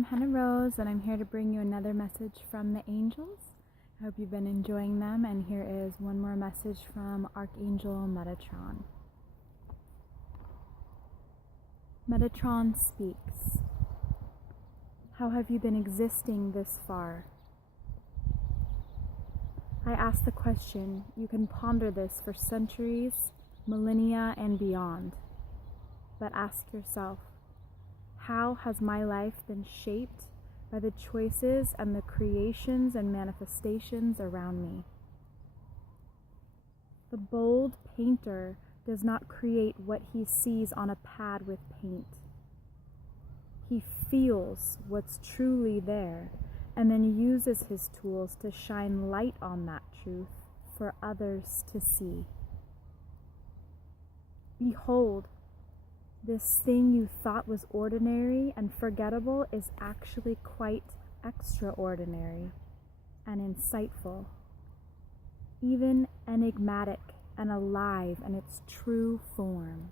I'm Henna Rose, and I'm here to bring you another message from the angels. I hope you've been enjoying them, and here is one more message from Archangel Metatron. Metatron speaks. How have you been existing this far? I ask the question. You can ponder this for centuries, millennia, and beyond. But ask yourself, how has my life been shaped by the choices and the creations and manifestations around me? The bold painter does not create what he sees on a pad with paint. He feels what's truly there and then uses his tools to shine light on that truth for others to see. Behold, this thing you thought was ordinary and forgettable is actually quite extraordinary and insightful, even enigmatic and alive in its true form.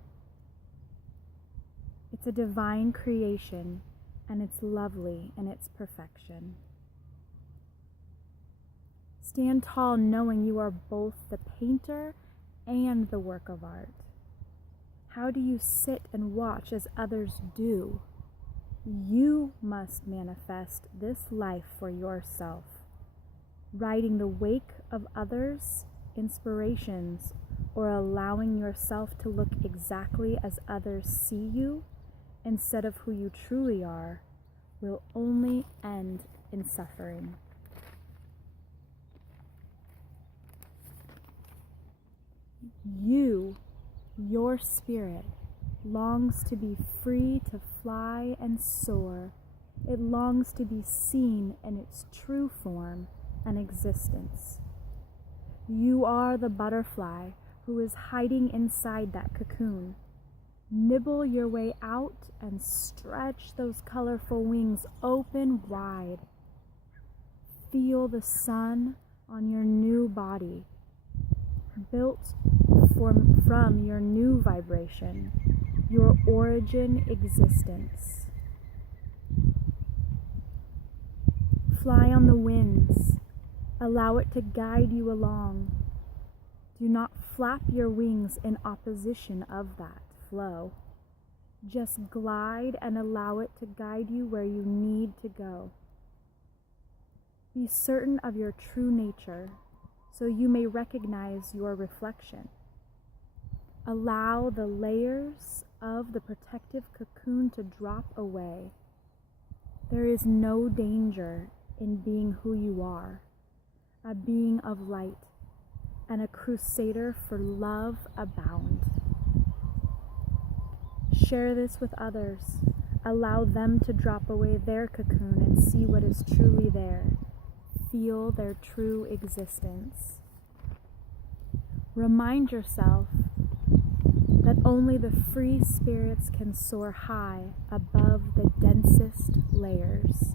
It's a divine creation, and it's lovely in its perfection. Stand tall knowing you are both the painter and the work of art. How do you sit and watch as others do? You must manifest this life for yourself, riding the wake of others' inspirations, or allowing yourself to look exactly as others see you instead of who you truly are, will only end in suffering. Your spirit longs to be free to fly and soar. It longs to be seen in its true form and existence. You are the butterfly who is hiding inside that cocoon. Nibble your way out and stretch those colorful wings open wide. Feel the sun on your new body, built from your new vibration, your origin existence. Fly on the winds. Allow it to guide you along. Do not flap your wings in opposition of that flow. Just glide and allow it to guide you where you need to go. Be certain of your true nature, so you may recognize your reflection. Allow the layers of the protective cocoon to drop away. There is no danger in being who you are, a being of light, and a crusader for love abound. Share this with others. Allow them to drop away their cocoon and see what is truly there. Feel their true existence. Remind yourself that only the free spirits can soar high above the densest layers.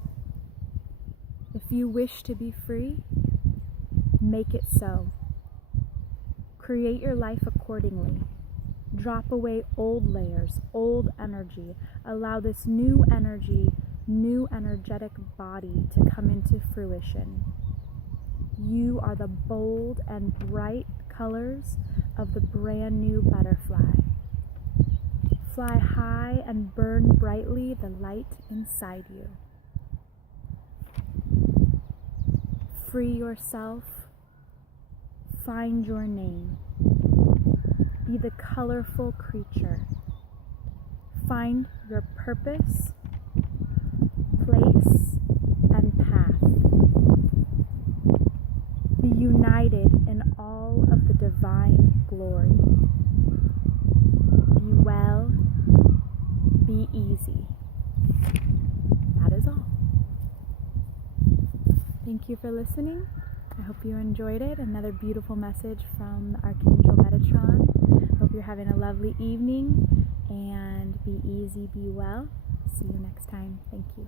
If you wish to be free, make it so. Create your life accordingly. Drop away old layers, old energy. Allow this new energy, new energetic body to come into fruition. You are the bold and bright colors of the brand new butterfly. Fly high and burn brightly the light inside you. Free yourself. Find your name. Be the colorful creature. Find your purpose, place, and path. Be united in all of the divine glory. Be well, be easy. That is all. Thank you for listening. I hope you enjoyed it. Another beautiful message from Archangel Metatron. Hope you're having a lovely evening, and be easy, be well. See you next time. Thank you.